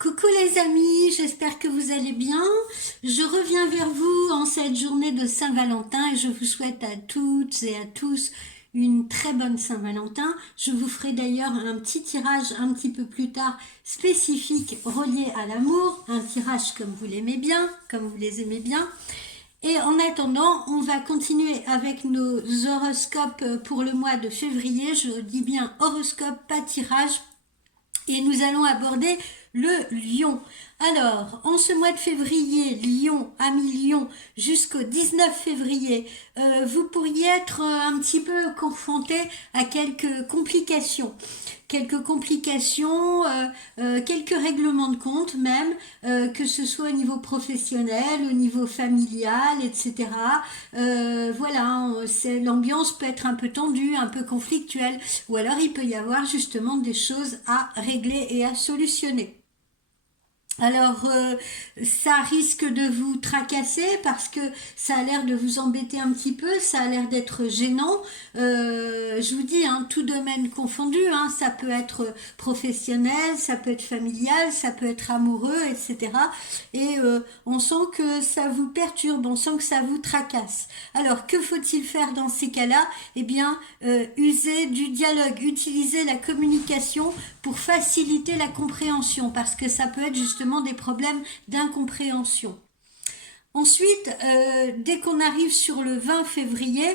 Coucou les amis, j'espère que vous allez bien. Je reviens vers vous en cette journée de Saint-Valentin et je vous souhaite à toutes et à tous une très bonne Saint-Valentin. Je vous ferai d'ailleurs un petit tirage un petit peu plus tard spécifique relié à l'amour, un tirage comme vous l'aimez bien, comme vous les aimez bien. Et en attendant, on va continuer avec nos horoscopes pour le mois de février. Je dis bien horoscope, pas tirage. Et nous allons aborder le lion. Alors, en ce mois de février, lion, ami lion, jusqu'au 19 février, vous pourriez être un petit peu confronté à quelques complications. Quelques règlements de compte même, que ce soit au niveau professionnel, au niveau familial, etc. Voilà, l'ambiance peut être un peu tendue, un peu conflictuelle, ou alors il peut y avoir justement des choses à régler et à solutionner. Alors, ça risque de vous tracasser parce que ça a l'air de vous embêter un petit peu, ça a l'air d'être gênant. Je vous dis, hein, tout domaine confondu, hein, ça peut être professionnel, ça peut être familial, ça peut être amoureux, etc. Et on sent que ça vous perturbe, on sent que ça vous tracasse. Alors, que faut-il faire dans ces cas-là? Eh bien, user du dialogue, utiliser la communication pour faciliter la compréhension, parce que ça peut être justement des problèmes d'incompréhension. Ensuite, dès qu'on arrive sur le 20 février,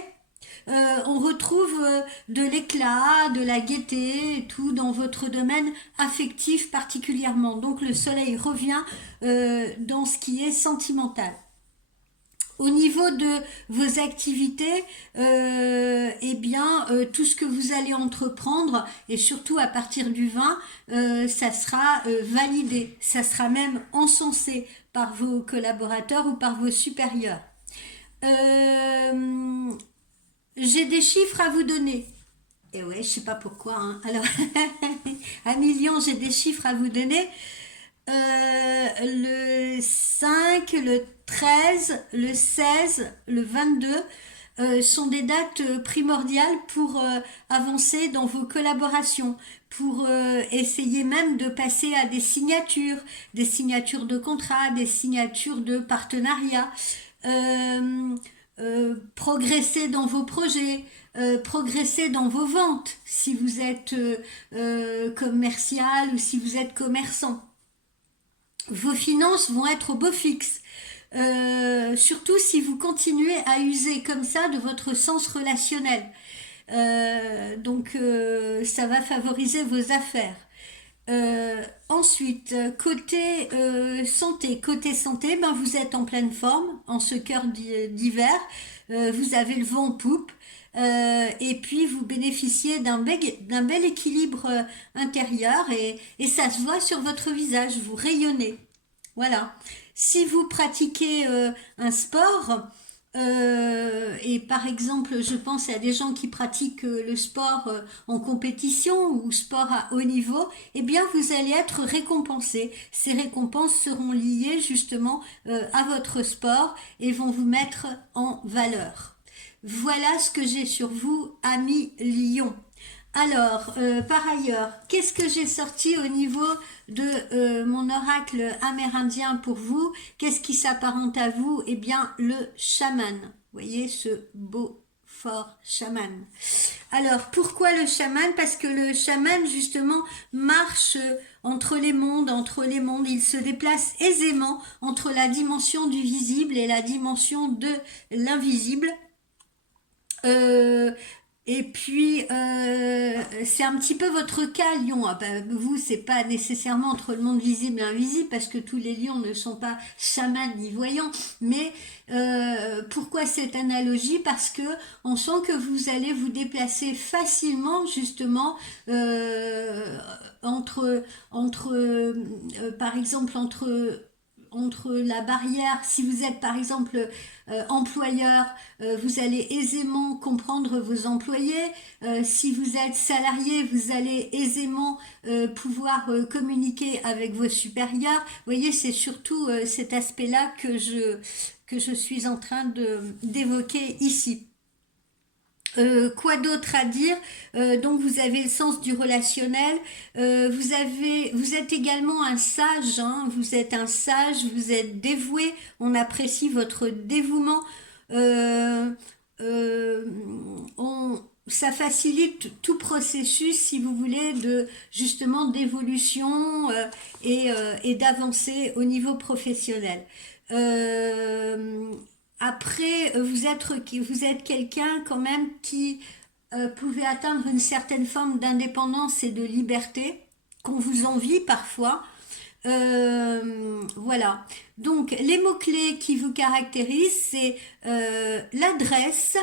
on retrouve de l'éclat, de la gaieté, et tout dans votre domaine affectif particulièrement. Donc le soleil revient dans ce qui est sentimental. Au niveau de vos activités, tout ce que vous allez entreprendre, et surtout à partir du 20, ça sera validé, ça sera même encensé par vos collaborateurs ou par vos supérieurs. Euh, j'ai des chiffres à vous donner. Et ouais, je sais pas pourquoi, hein. Alors, à millions, j'ai des chiffres à vous donner. Le 5, le 13, le 16, le 22 sont des dates primordiales pour avancer dans vos collaborations, pour essayer même de passer à des signatures de contrats, des signatures de partenariats, progresser dans vos projets, progresser dans vos ventes, si vous êtes commercial ou si vous êtes commerçant. Vos finances vont être au beau fixe. Surtout si vous continuez à user comme ça de votre sens relationnel. Ça va favoriser vos affaires. Ensuite, côté santé, ben vous êtes en pleine forme en ce cœur d'hiver. Vous avez le vent en poupe. Et puis vous bénéficiez d'un bel équilibre intérieur et ça se voit sur votre visage, vous rayonnez. Voilà. Si vous pratiquez un sport, et par exemple, je pense à des gens qui pratiquent le sport en compétition ou sport à haut niveau, eh bien vous allez être récompensé. Ces récompenses seront liées justement à votre sport et vont vous mettre en valeur. Voilà ce que j'ai sur vous, amis Lion. Alors, par ailleurs, qu'est-ce que j'ai sorti au niveau de mon oracle amérindien pour vous? Qu'est-ce qui s'apparente à vous? Eh bien, le chaman. Vous voyez ce beau, fort chaman. Alors, pourquoi le chaman? Parce que le chaman, justement, marche entre les mondes, il se déplace aisément entre la dimension du visible et la dimension de l'invisible. Euh, c'est un petit peu votre cas, Lion. Ah ben, vous, c'est pas nécessairement entre le monde visible et invisible, parce que tous les lions ne sont pas chamans ni voyants. Mais pourquoi cette analogie? Parce que on sent que vous allez vous déplacer facilement, justement, par exemple, entre la barrière, si vous êtes par exemple employeur, vous allez aisément comprendre vos employés. Si vous êtes salarié, vous allez aisément pouvoir communiquer avec vos supérieurs. Vous voyez, c'est surtout cet aspect-là que je suis en train d'évoquer ici. Quoi d'autre à dire? Donc vous avez le sens du relationnel. Vous êtes également un sage, hein. Vous êtes un sage, vous êtes dévoué. On apprécie votre dévouement. Euh, euh, Ça facilite tout processus, si vous voulez, de justement d'évolution et d'avancer au niveau professionnel. Euh, Après, vous êtes quelqu'un quand même qui pouvait atteindre une certaine forme d'indépendance et de liberté qu'on vous envie parfois. Voilà. Donc, les mots-clés qui vous caractérisent, c'est l'adresse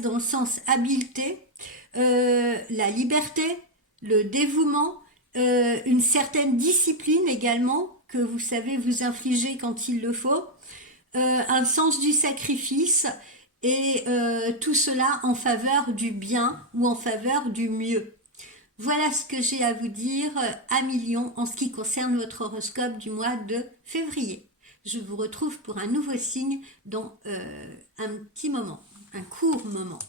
dans le sens habileté, la liberté, le dévouement, une certaine discipline également que vous savez vous infliger quand il le faut, un sens du sacrifice et tout cela en faveur du bien ou en faveur du mieux. Voilà ce que j'ai à vous dire à millions en ce qui concerne votre horoscope du mois de février. Je vous retrouve pour un nouveau signe dans un petit moment, un court moment.